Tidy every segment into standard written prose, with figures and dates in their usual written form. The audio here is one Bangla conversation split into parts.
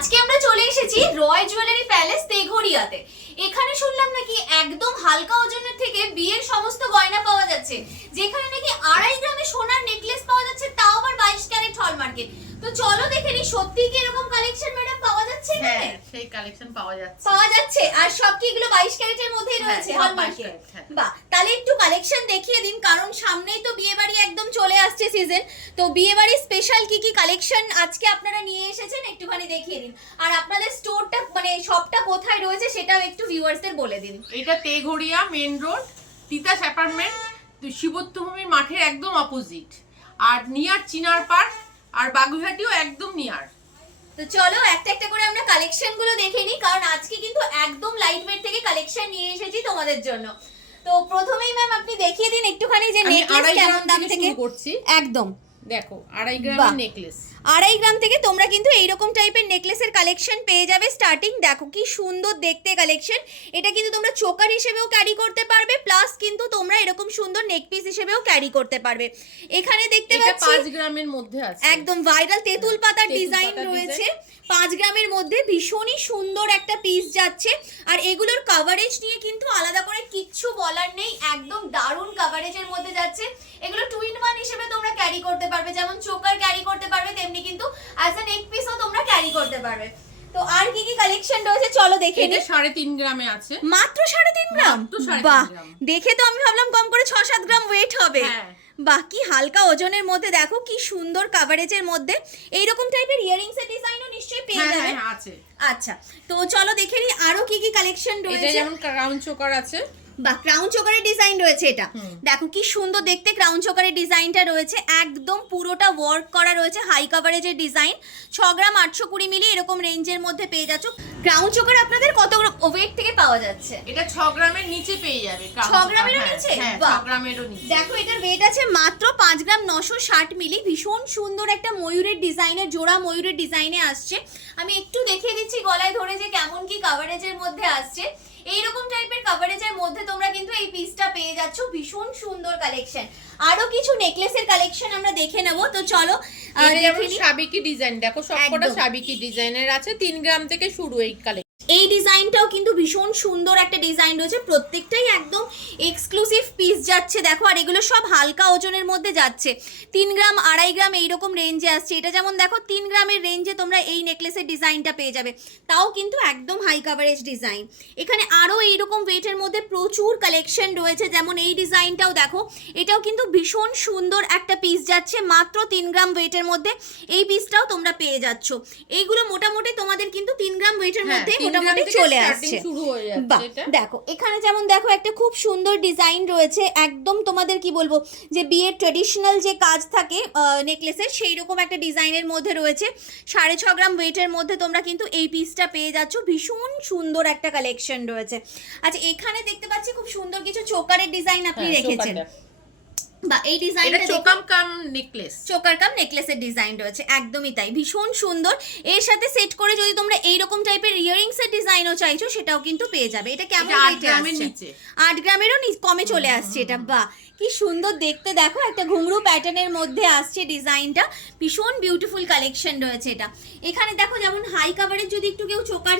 আজকে আমরা চলে এসেছি রয় জুয়েলারি প্যালেস তেঘরিয়াতে। এখানে শুনলাম নাকি একদম হালকা ওজনের থেকে বিয়ের সমস্ত গয়না পাওয়া যাচ্ছে, যেখানে নাকি 2.5 গ্রামে সোনার নেকলেস পাওয়া যাচ্ছে, তাও আবার 22 ক্যারেট হলমার্কের। তো চলো দেখে নি সত্যি কি এরকম কালেকশন ম্যাডাম পাওয়া যাচ্ছে এখানে? হ্যাঁ, সেই কালেকশন পাওয়া যাচ্ছে। আর সব কি এগুলো 22 ক্যারেটের মধ্যেই রয়েছে হলমার্কের? বাহ, তাহলে একটু কালেকশন দেখিয়ে দিন, কারণ সামনেই তো বিয়ে বাড়ি একদম চলে আসছে সিজন। তো বিয়ে বাড়ির স্পেশাল কি কি কালেকশন আজকে আপনারা নিয়ে এসেছেন একটুখানি দেখিয়ে দিন। আর আপনাদের স্টোরটা মানে শপটা কোথায় রয়েছে সেটাও একটু ভিউয়ার্সদের বলে দিন। এটা Teghoria main road, Titas apartment, শিবত্তভূমির মাঠের একদম অপোজিট, আর নিয়ার চিনার পার্ক, আর বাগুইহাটিও একদম নিয়ার। তো চলো একটা একটা করে আমরা কালেকশন গুলো দেখে নিই, কারণ আজকে কিন্তু একদম লাইট ওয়েট থেকে কালেকশন নিয়ে এসেছি তোমাদের জন্য। তো প্রথমেই ম্যাম আপনি দেখিয়ে দিন একটুখানি যে নেকলেস কেমন দাম থেকে করছি। একদম দেখো 2.5 গ্রামের নেকলেস, 2.5 গ্রাম থেকে তোমরা কিন্তু এইরকম টাইপের নেকলেসের কালেকশন পেয়ে যাবে স্টার্টিং। দেখো কি সুন্দর দেখতে কালেকশন। এটা কিন্তু তোমরা চোকার হিসেবেও ক্যারি করতে পারবে, প্লাস কিন্তু তোমরা এরকম সুন্দর নেক পিস হিসেবেও ক্যারি করতে পারবে। এখানে দেখতে পাচ্ছি 5 গ্রামের মধ্যে আছে, একদম ভাইরাল তেঁতুল পাতার ডিজাইন রয়েছে। 5 গ্রামের মধ্যে ভীষণই সুন্দর একটা পিস যাচ্ছে। আর এগুলোর কভারেজ নিয়ে কিন্তু আলাদা করে কিচ্ছু বলার নেই, একদম দারুণ কভারেজের মধ্যে যাচ্ছে। এগুলো 2 in 1 হিসেবে তোমরা ক্যারি করতে পারবে, যেমন চোকার ক্যারি করতে পারবে তেমনি কিন্তু অ্যাজ এ নেক পিসও তোমরা ক্যারি করতে পারবে। তো আর কি কি কালেকশন রয়েছে চলো দেখে নিই। এটা 3.5 গ্রামে আছে, মাত্র 3.5 গ্রাম। বাহ, দেখে তো আমি ভাবলাম কম করে 6-7 গ্রাম ওয়েট হবে। বাহ, কি হালকা ওজনের মধ্যে, দেখো কি সুন্দর কভারেজের মধ্যে। এইরকম টাইপের ইয়ারিংস এর ডিজাইনও নিশ্চয়ই পেয়ে যাবেন। হ্যাঁ আছে। আচ্ছা, তো চলো দেখে নিই আরো কি কি কালেকশন রয়েছে। এটা যেমন ক্রাউন চোকার আছে, বা ক্রাউন চোকারের ডিজাইন রয়েছে। এটা দেখো কি সুন্দর দেখতে ক্রাউন চোকারের ডিজাইনটা রয়েছে, একদম পুরোটা ওয়ার্ক করা রয়েছে, হাই কভারেজের ডিজাইন। 6 গ্রাম 820 মিলি এরকম রেঞ্জের মধ্যে পেয়ে যাচ্ছ। ক্রাউন চোকার আপনাদের কত ওয়েট থেকে পাওয়া যাচ্ছে? এটা 6 গ্রামের নিচে পেয়ে যাবে। 6 গ্রামেরও নিচে? হ্যাঁ, 6 গ্রামেরও নিচে। দেখো এটার ওয়েট আছে মাত্র 5 গ্রাম 960 মিলি। ভীষণ সুন্দর একটা ময়ূরের ডিজাইনের, জোড়া ময়ূরের ডিজাইনে আসছে। আমি একটু দেখিয়ে দিচ্ছি গলায় ধরে যে কেমন কি কভারেজের মধ্যে আসছে। এইরকম টাইপের কভারেজের মধ্যে তোমরা কিন্তু এই পিসটা পেয়ে যাচ্ছ। ভীষণ সুন্দর কালেকশন। আরো কিছু নেকলেসের কালেকশন আমরা দেখে নেব। তো চলো যেমন সাবিকি ডিজাইন, দেখো সবকটা সাবিকি ডিজাইনের আছে, 3 গ্রাম থেকে শুরু এই কালেকশন। এই ডিজাইনটাও কিন্তু ভীষণ সুন্দর একটা ডিজাইন রয়েছে, প্রত্যেকটাই একদম এক্সক্লুসিভ পিস যাচ্ছে। দেখো আর এগুলো সব হালকা ওজনের মধ্যে যাচ্ছে, 3 গ্রাম 2.5 গ্রাম এইরকম রেঞ্জে আসছে। এটা যেমন দেখো 3 গ্রামের রেঞ্জে তোমরা এই নেকলেসের ডিজাইনটা পেয়ে যাবে, তাও কিন্তু একদম হাই কাভারেজ ডিজাইন। এখানে আরও এইরকম ওয়েটের মধ্যে প্রচুর কালেকশন রয়েছে, যেমন এই ডিজাইনটাও দেখো, এটাও কিন্তু ভীষণ সুন্দর একটা পিস যাচ্ছে, মাত্র 3 গ্রাম ওয়েটের মধ্যে এই পিসটাও তোমরা পেয়ে যাচ্ছ। এইগুলো মোটামুটি তোমাদের কিন্তু 3 গ্রাম ওয়েটের মধ্যে মোটামুটি চলে আসছে। দেখো এখানে যেমন দেখো একটা খুব সুন্দর ডিজাইন রয়েছে, একদম তোমাদের কি বলবো যে বিয়ের ট্রেডিশনাল যে কাজ থাকে নেকলেসের, সেই রকম একটা ডিজাইনের মধ্যে রয়েছে। 6.5 গ্রাম ওয়েটের মধ্যে তোমরা কিন্তু এই পিসটা পেয়ে যাচ্ছ। ভীষণ সুন্দর একটা কালেকশন রয়েছে। আচ্ছা, এখানে দেখতে পাচ্ছি খুব সুন্দর কিছু চোকারের ডিজাইন আপনি রেখেছেন। বা এই ডিজাইনটা চোকার কাম নেকলেস, চোকার কাম নেকলেসের ডিজাইন রয়েছে, একদমই তাই, ভীষণ সুন্দর। এর সাথে সেট করে যদি তোমরা এইরকম টাইপের ইয়ারিংস এর ডিজাইনও চাইছো সেটাও কিন্তু পেয়ে যাবে। এটা কেমন রেটে আসছে? 8 গ্রামেরও কমে চলে আসছে এটা। বাহ, কি সুন্দর দেখতে, দেখো একটা ঘুংরু প্যাটার্নের মধ্যে আসছে ডিজাইনটা, ভীষণ বিউটিফুল কালেকশন রয়েছে এটা। এখানে দেখো যেমন হাই কাভারেজ যদি একটু কেউ চোকার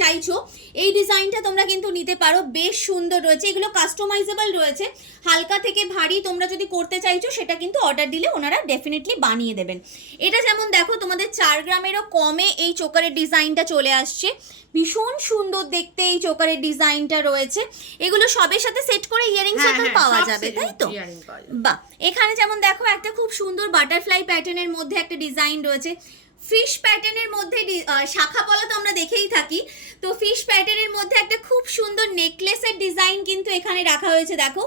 চাইছো, এই ডিজাইনটা তোমরা কিন্তু নিতে পারো, বেশ সুন্দর রয়েছে। এগুলো কাস্টমাইজেবল রয়েছে, হালকা থেকে ভারী তোমরা যদি করতে চাইছো সেটা কিন্তু অর্ডার দিলে ওনারা ডেফিনেটলি বানিয়ে দেবেন। এটা যেমন দেখো তোমাদের 4 গ্রামেরও কমে এই চোকারের ডিজাইনটা চলে আসছে, ভীষণ সুন্দর দেখতে এই চোকারের ডিজাইনটা রয়েছে। এগুলো সবের সাথে সেট করে ইয়ারিংস পাওয়া যাবে, তাই তো? বাহ, এখানে যেমন দেখো একটা খুব সুন্দর বাটারফ্লাই প্যাটার্নের মধ্যে একটা ডিজাইন রয়েছে, ফিশ প্যাটার্নের মধ্যে শাখা পলা তো আমরা দেখেই থাকি, তো ফিশ প্যাটার্নের মধ্যে একটা খুব সুন্দর নেকলেসের ডিজাইন কিন্তু এখানে রাখা হয়েছে। দেখো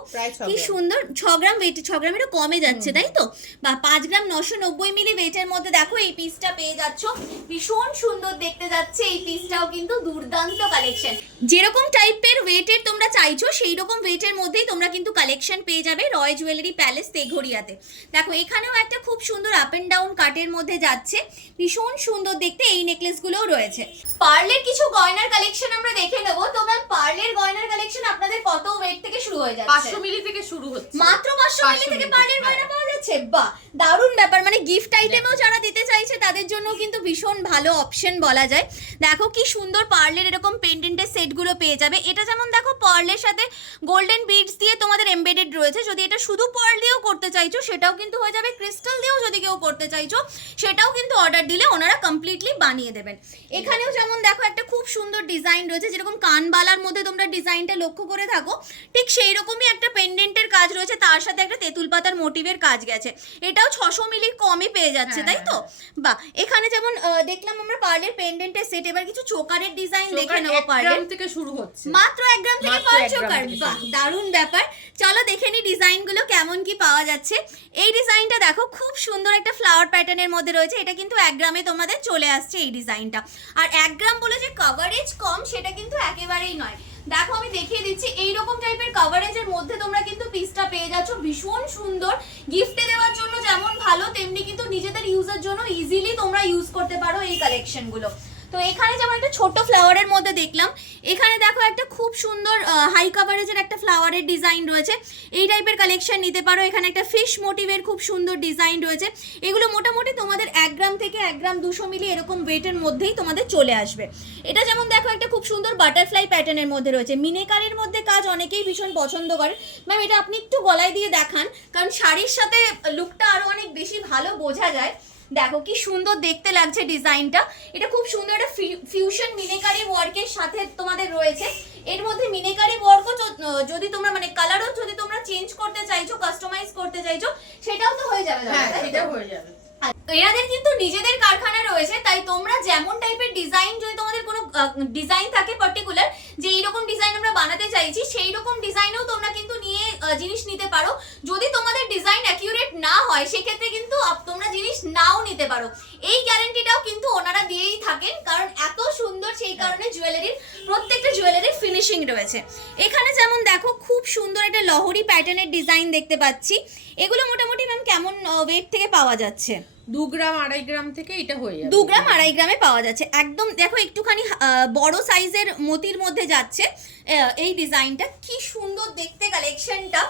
কি সুন্দর, 6 গ্রাম ওয়েট, 6 গ্রামেরও কমে যাচ্ছে, তাই তো? বা 5 গ্রাম 990 মিলি ওয়েটের মধ্যে দেখো এই পিসটা পেয়ে যাচ্ছ। ভীষণ সুন্দর দেখতে যাচ্ছে এই পিসটাও, কিন্তু দুর্দান্ত কালেকশন। যেরকম টাইপের ওয়েটের তোমরা চাইছো সেই রকম ওয়েটের মধ্যেই তোমরা কিন্তু কালেকশন পেয়ে যাবে রয় জুয়েলারি প্যালেস তেঘরিয়াতে। দেখো এখানেও একটা খুব সুন্দর আপ এন্ড ডাউন কাটের মধ্যে যাচ্ছে, ভীষণ সুন্দর দেখতে এই নেকলেসগুলোও রয়েছে। পার্লের কিছু গয়নার কালেকশন আমরা দেখে নেব। তো ম্যাম পার্লের গয়নার কালেকশন আপনাদের কত ওয়েট থেকে শুরু হয়ে যাচ্ছে? 500 মিলি থেকে শুরু হচ্ছে। মাত্র 500 মিলি থেকে পার্লের গয়না পাওয়া যাচ্ছে? বাহ, দারুণ ব্যাপার। মানে গিফট আইটেমও যারা দিতে চাইছে তাদের জন্য কিন্তু ভীষণ ভালো অপশন বলা যায়। দেখো কি সুন্দর পার্লের এরকম পেন্ডেন্টের সেটগুলো পেয়ে যাবে। এটা যেমন দেখো পার্লের সাথে গোল্ডেন বিডস দিয়ে তোমাদের এমবেডেড রয়েছে। যদি এটা শুধু পার্ল দিয়েও করতে চাইছো সেটাও কিন্তু হয়ে যাবে। ক্রিস্টাল দিয়েও যদি কেউ করতে চাইছো সেটাও কিন্তু অর্ডার দিলে ওনারা কমপ্লিটলি বানিয়ে দেবেন। এখানেও যেমন দেখো একটা খুব সুন্দর ডিজাইন রয়েছে, যেরকম কানবালার মধ্যে তোমরা ডিজাইনটা লক্ষ্য করে থাকো ঠিক সেই রকমই একটা পেন্ডেন্টের কাজ রয়েছে, তার সাথে একটা তেঁতুল পাতার মোটিভের কাজ গেছে। এটাও 600 মিলি কমই পেয়ে যাচ্ছে, তাই তো? বা এখানে যেমন দেখলাম আমরা পার্লের পেন্ডেন্টের সেট। এবার কিছু চোকারের ডিজাইন দেখে নেবো। পার্লের থেকে শুরু হচ্ছে, মাত্র 1 গ্রাম থেকে পার চোকার। বাহ, দারুণ ব্যাপার। চলো দেখে নি ডিজাইনগুলো কেমন কি পাওয়া যাচ্ছে। এই ডিজাইনটা দেখো খুব সুন্দর একটা ফ্লাওয়ার প্যাটার্নের মধ্যে রয়েছে। এটা কিন্তু 1 গ্রামে তোমাদের চলে আসছে এই ডিজাইনটা। আর 1 গ্রাম বলে যে কভারেজ কম সেটা কিন্তু একেবারেই নয়। দেখো আমি দেখিয়ে দিচ্ছি, এইরকম টাইপের কভারেজের মধ্যে তোমরা কিন্তু পিসটা পেয়ে যাচ্ছ। ভীষণ সুন্দর, গিফটে দেওয়ার জন্য যেমন ভালো তেমনি কিন্তু নিজেদের ইউজের জন্য ইজিলি তোমরা ইউজ করতে পারো এই কালেকশনগুলো। তো এখানে যেমন একটা ছোট ফ্লাওয়ারের মধ্যে দেখলাম, এখানে দেখো একটা খুব সুন্দর হাই কাভারেজের একটা ফ্লাওয়ারের ডিজাইন রয়েছে। এই টাইপের কালেকশন নিতে পারো। এখানে একটা ফিশ মোটিভের খুব সুন্দর ডিজাইন রয়েছে। এগুলো মোটামুটি তোমাদের 1 গ্রাম থেকে 1 গ্রাম 200 মিলি এরকম ওয়েটের মধ্যেই তোমাদের চলে আসবে। এটা যেমন দেখো একটা খুব সুন্দর বাটারফ্লাই প্যাটার্নের মধ্যে রয়েছে। মিনেকারির মধ্যে কাজ অনেকেই ভীষণ পছন্দ করে। ম্যাম এটা আপনি একটু গলায় দিয়ে দেখান, কারণ শাড়ির সাথে লুকটা আরো অনেক বেশি ভালো বোঝা যায়। দেখো কি সুন্দর দেখতে লাগছে ডিজাইনটা। এটা খুব সুন্দর একটা ফিউশন মিনেকারি ওয়ার্কের সাথে তোমাদের রয়েছে। এর মধ্যে মিনেকারি ওয়ার্কও যদি তোমরা মানে কালারও যদি তোমরা চেঞ্জ করতে চাইছো, কাস্টমাইজ করতে চাইছো সেটাও তো হয়ে যাবে। হ্যাঁ, সেটাও হয়ে যাবে। এনাদের কিন্তু নিজেদের কারখানা রয়েছে, তাই তোমরা যেমন টাইপের ডিজাইন, যদি তোমাদের কোনো ডিজাইন থাকে পার্টিকুলার যে এইরকম ডিজাইন আমরা বানাতে চাইছি, সেই রকম ডিজাইনও তোমরা কিন্তু নিয়ে জিনিস নিতে পারো। যদি তোমাদের ডিজাইন অ্যাকিউরেট না হয় সেক্ষেত্রে কিন্তু তোমরা জিনিস নাও নিতে পারো। এই গ্যারান্টিটাও কিন্তু ওনারা দিয়েই থাকেন, কারণ এত সুন্দর সেই কারণে জুয়েলারির প্রত্যেকটা জুয়েলারির ফিনিশিং রয়েছে। এখানে যেমন দেখো খুব সুন্দর একটা লহরি প্যাটার্নের ডিজাইন দেখতে পাচ্ছি। এগুলো মোটামুটি ম্যাম কেমন ওয়েট থেকে পাওয়া যাচ্ছে? 2 গ্রাম 2.5 গ্রাম থেকে এটা হয়ে যাবে। 2 গ্রাম 2.5 গ্রামে পাওয়া যাচ্ছে। একদম দেখো একটুখানি বড় সাইজের মতির মধ্যে যাচ্ছে এই ডিজাইনটা। কি সুন্দর দেখতে কালেকশনটা।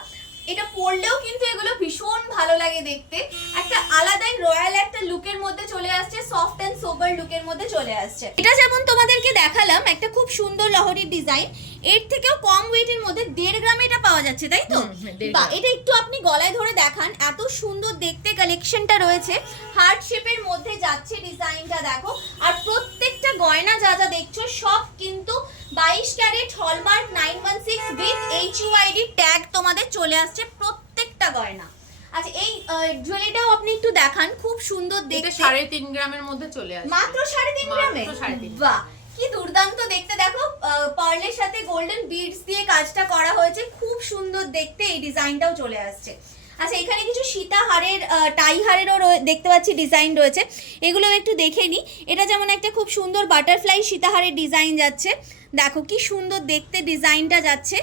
এটা পরলেও কিন্তু এগুলো ভীষণ ভালো লাগে দেখতে। একটা আলাদাই রয়্যাল একটা লুকের মধ্যে চলে আসছে, সফট এন্ড সোবার লুকের মধ্যে চলে আসছে। এটা যেমন তোমাদেরকে দেখালাম একটা খুব সুন্দর লহরির ডিজাইন, এর থেকেও কম ওয়েটের মধ্যে 1.5 গ্রামে এটা পাওয়া যাচ্ছে, তাই তো? বা এটা একটু আপনি গলায় ধরে দেখান, এত সুন্দর দেখতে কালেকশনটা রয়েছে। হার্ট শেপের মধ্যে যাচ্ছে ডিজাইনটা দেখো। আর প্রত্যেকটা গয়না যা যা দেখছো সব কিন্তু 22 carat hallmark 916 with HUID tag তোমাদের চলে আসছে প্রত্যেকটা গয়না। আচ্ছা এই জুয়েলারিটাও আপনি একটু দেখান, খুব সুন্দর দেখতে। 3.5 গ্রামের মধ্যে চলে আসছে। মাত্র 3.5 গ্রামে? বাহ, কি দুর্দান্ত দেখতে। দেখো পার্লের সাথে গোল্ডেন বিডস দিয়ে কাজটা করা হয়েছে, খুব সুন্দর দেখতে। এই ডিজাইনটাও চলে আসছে। আচ্ছা এখানে কিছু সীতাহারের টাই হারেরও দেখতে পাচ্ছি ডিজাইন রয়েছে, এগুলো একটু দেখে নিই। এটা যেমন একটা খুব সুন্দর বাটারফ্লাই সীতাহারের ডিজাইন যাচ্ছে। দেখো কি সুন্দর দেখতে ডিজাইনটা যাচ্ছে।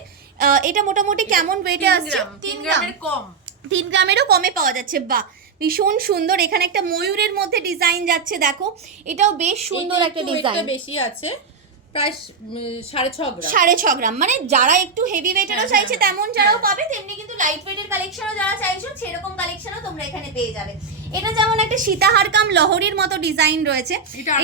এটা মোটামুটি কেমন ওয়েটে আসছে? 3 গ্রামের কম। 3 গ্রামেরও কমে পাওয়া যাচ্ছে। বাহ, ভীষণ সুন্দর। এখানে একটা ময়ূরের মধ্যে ডিজাইন যাচ্ছে দেখো, এটাও বেশ সুন্দর একটা ডিজাইন। বেশি আছে, প্রায় 6.5 গ্রাম। 6.5 গ্রাম মানে যারা একটু হেভি ওয়েটেরও চাইছে তেমন যারাও পাবে, তেমনি কিন্তু লাইট ওয়েটের কালেকশনও যারা চাইছো সেরকম কালেকশনও তোমরা এখানে পেয়ে যাবে। এটা যেমন একটা সীতাহার কাম লহরির মতো ডিজাইন রয়েছে,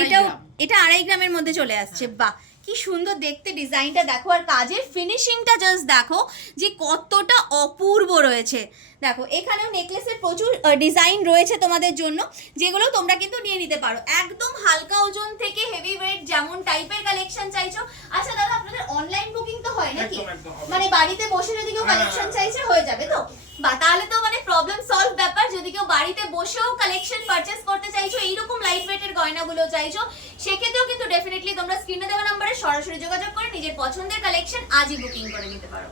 এটা 2.5 গ্রামের মধ্যে চলে আসছে। বাহ, কি সুন্দর দেখতে ডিজাইনটা দেখো। আর কাজের ফিনিশিংটা জাস্ট দেখো যে কতটা অপূর্ব রয়েছে। দেখো এখানেও নেকলেসের প্রচুর ডিজাইন রয়েছে তোমাদের জন্য, যেগুলো তোমরা কিন্তু নিয়ে নিতে পারো। একদম হালকা ওজন থেকে হেভি ওয়েট যেমন টাইপের কালেকশন চাইছো। আচ্ছা দাদা আপনাদের অনলাইন বুকিং তো হয় নাকি? মানে বাড়িতে বসে যদি কেউ কালেকশন চাইছে হয়ে যাবে তো? বা তাহলে তো মানে প্রবলেম সলভ ব্যাপার। যদি কেউ বাড়িতে বসেও কালেকশন পারচেজ করতে চাইছো, এইরকম লাইট ওয়েটের গয়নাগুলো চাইছো, সেক্ষেত্রেও কিন্তু ডেফিনেটলি তোমরা স্ক্রিনে দেওয়া নম্বরে সরাসরি যোগাযোগ করে নিজের পছন্দের কালেকশন আজই বুকিং করে নিতে পারো।